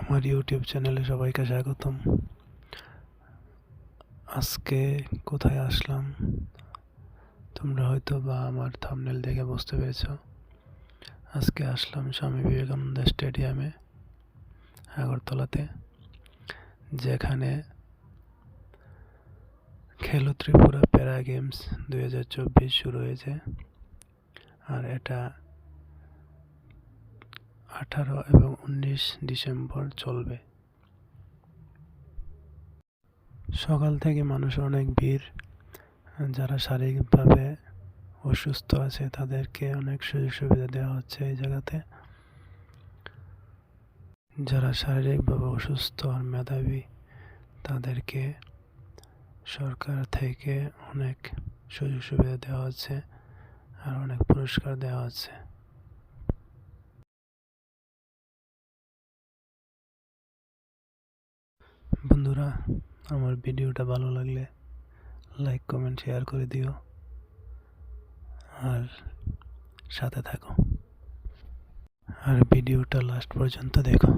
আমার ইউটিউব চ্যানেলে সবাইকে স্বাগতম। আজকে কোথায় আসলাম তোমরা হয়তো বা আমার থাম্বনেল দেখে বুঝতে পেরেছো। আজকে আসলাম স্বামী বিবেকানন্দ স্টেডিয়ামে আগরতলাতে, যেখানে খেলো ত্রিপুরা প্যারা গেমস 2024 শুরু হয়েছে। আর এটা 18 এবং 19 ডিসেম্বর চলবে। সকাল থেকে মানুষ অনেক ভিড়। যারা শারীরিকভাবে অসুস্থ আছে তাদেরকে অনেক সুযোগ সুবিধা দেওয়া হচ্ছে এই জায়গাতে। যারা শারীরিকভাবে অসুস্থ আর মেধাবী তাদেরকে সরকার থেকে অনেক সুযোগ সুবিধা দেওয়া হচ্ছে আর অনেক পুরস্কার দেওয়া হচ্ছে। বন্ধুরা, আমার ভিডিওটা ভালো লাগলে লাইক কমেন্ট শেয়ার করে দিও আর সাথে থাকো আর ভিডিওটা লাস্ট পর্যন্ত দেখো।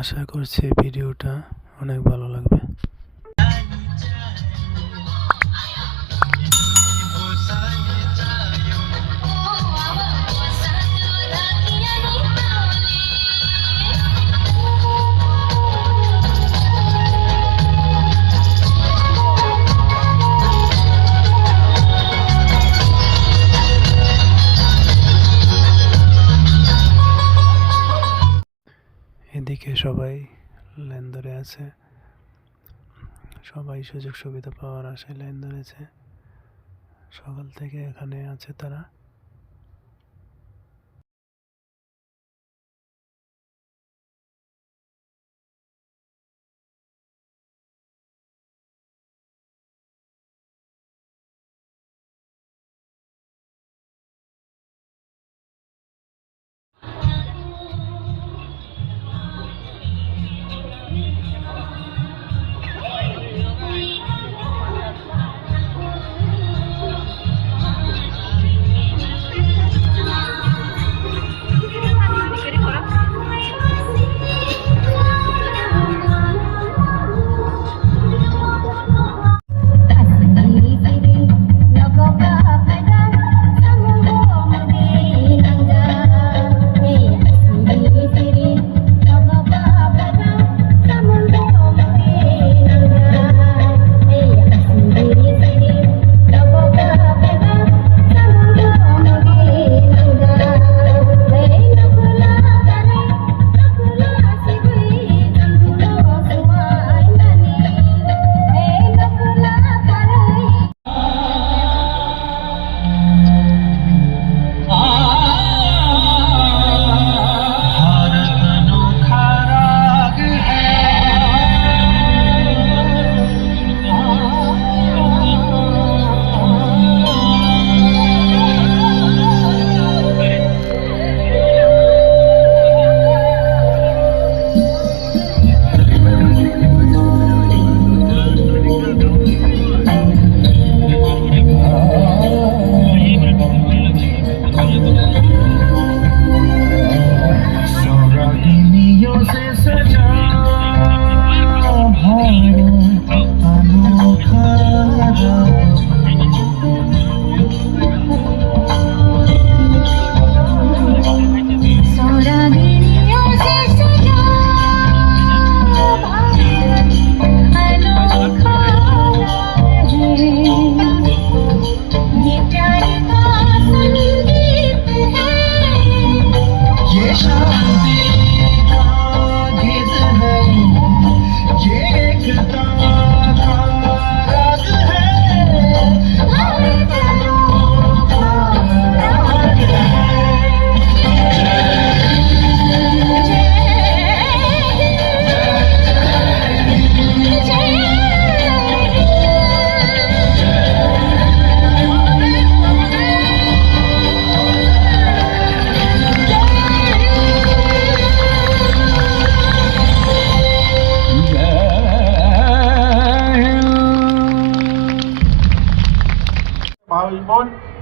আশা করছি ভিডিওটা অনেক ভালো লাগবে। এদিকে সবাই লাইন ধরে আছে, সবাই সুযোগ সুবিধা পাওয়ার আশায় লাইন ধরেছে। সকাল থেকে এখানে আছে তারা।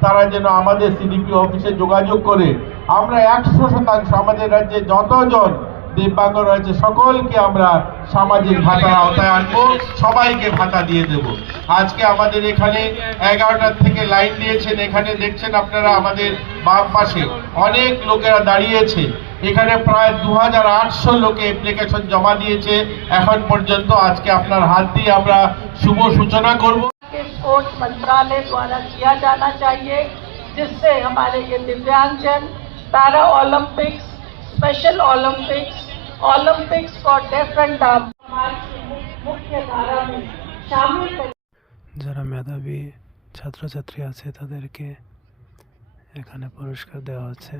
তারা যেন আমাদের সিডিপি অফিসে যোগাযোগ করে আমরা 100% আমাদের রাজ্যে যতজন দিব্যাঙ্গ রয়েছে সকলকে আমরা সামাজিক ভাতার আওতায় আনবো, সবাইকে ভাতা দিয়ে দেব। আজকে আমাদের এখানে 11টার থেকে লাইন দিয়েছেন, এখানে দেখছেন আপনারা আমাদের বাম পাশে অনেক লোকেরা দাঁড়িয়েছে। এখানে প্রায় 2800 লোকে অ্যাপ্লিকেশন জমা দিয়েছে এখন পর্যন্ত। আজকে আপনার হাত দিয়ে আমরা শুভ সূচনা করব। स्पोर्ट्स मंत्रालय द्वारा किया जाना चाहिए, जिससे हमारे ये दिव्यांगजन para Olympics, special Olympics, Olympics for deaf and dumb मुख्य धारा में शामिल करें। যারা মেধাবী ছাত্রছাত্রী আছে তাদেরকে এখানে পুরস্কার দেওয়া হচ্ছে।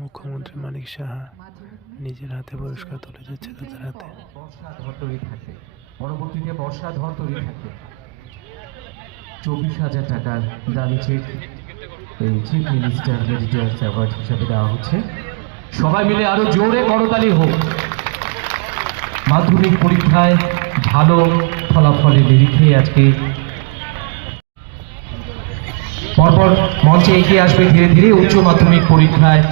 মুখ্যমন্ত্রী মানিক সাহা নিজের হাতে পুরস্কার তুলে দিচ্ছে তাদের হাতে। পরবর্তীতে বর্ষাধর তৈরি থাকবে। 24,000 টাকার দাবি চেক এই চিফ মিনিস্টার মেরিটোরিয়াস অ্যাওয়ার্ড হিসাবে দেওয়া হচ্ছে। সবাই মিলে আরো জোরে করতালি হোক। মাধ্যমিক পরীক্ষায় ভালো ফলাফলের নিরিখে আজকে পরপর মঞ্চে এগিয়ে আসবে ধীরে ধীরে উচ্চ মাধ্যমিক পরীক্ষায়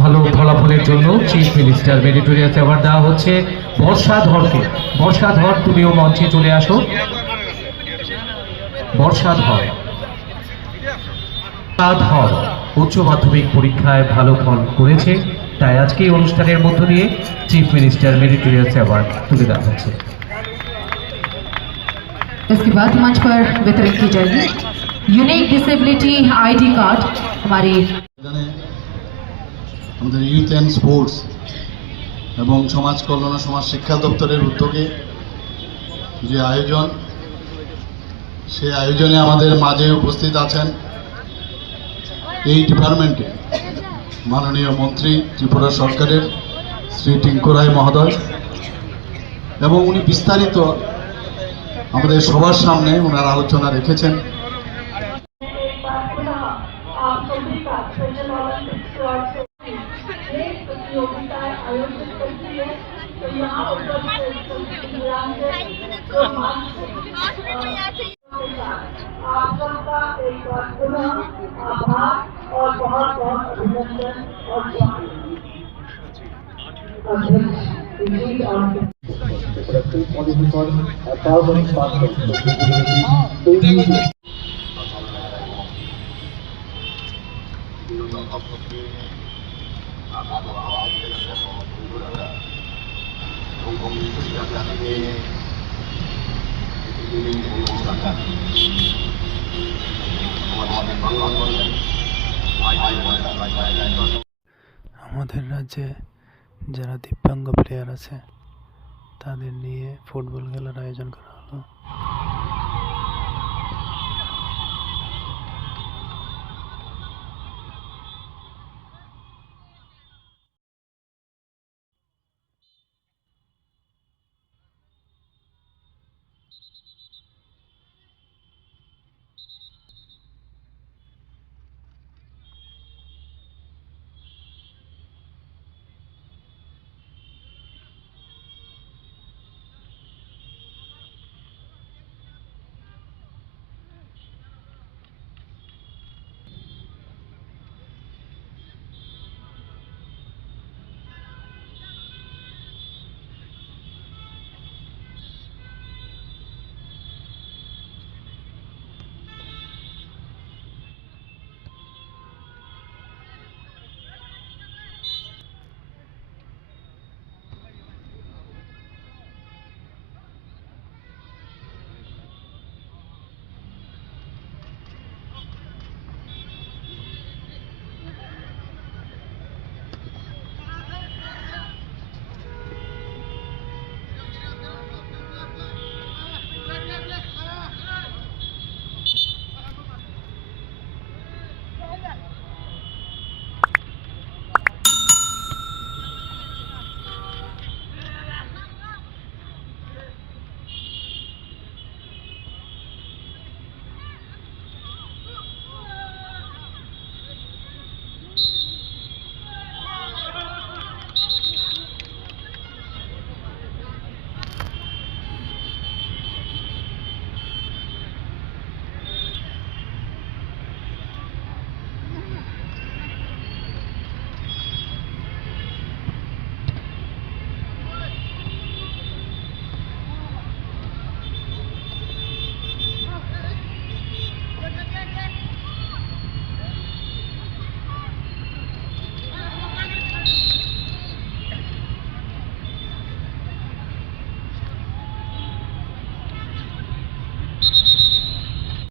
ভালো ফলাফলের জন্য চিফ মিনিস্টার মেরিটোরিয়াস অ্যাওয়ার্ড দেওয়া হচ্ছে বর্ষাধরকে। বর্ষাধর, তুমিও মঞ্চে চলে আসো। বর্ষাধর উচ্চ মাধ্যমিক পরীক্ষায় ভালো ফল করেছে, তাই আজকে এই অনুষ্ঠানের মধ্য দিয়ে চিফ মিনিস্টার মেরিটোরিয়াস অ্যাওয়ার্ড তুলে দেওয়া হচ্ছে। इसके बाद मंच पर वितरण की जाएगी यूनिक डिसेबिलिटी आईडी कार्ड। हमारे আমাদের ইউথ অ্যান্ড স্পোর্টস এবং সমাজ কল্যাণ ও সমাজ শিক্ষা দপ্তরের উদ্যোগে যে আয়োজন, সেই আয়োজনে আমাদের মাঝে উপস্থিত আছেন এই ডিপার্টমেন্টে মাননীয় মন্ত্রী ত্রিপুরা সরকারের শ্রী টিঙ্কু রায় মহোদয়, এবং উনি বিস্তারিত আমাদের সবার সামনে ওনার আলোচনা রেখেছেন। आप सभी का स्पेशल ओलंपिक्स की ओर से एक प्रतियोगिताएं आयोजित करती है, तो यहाँ उपस्थित दिव्यांगजन जो मानसिक आप सबका एक बार पुनः आभार और बहुत बहुत अभिनंदन और আমাদের রাজ্যে যারা দিব্যাঙ্গ প্লেয়ার আছে তাদের নিয়ে ফুটবল খেলার আয়োজন করা হলো।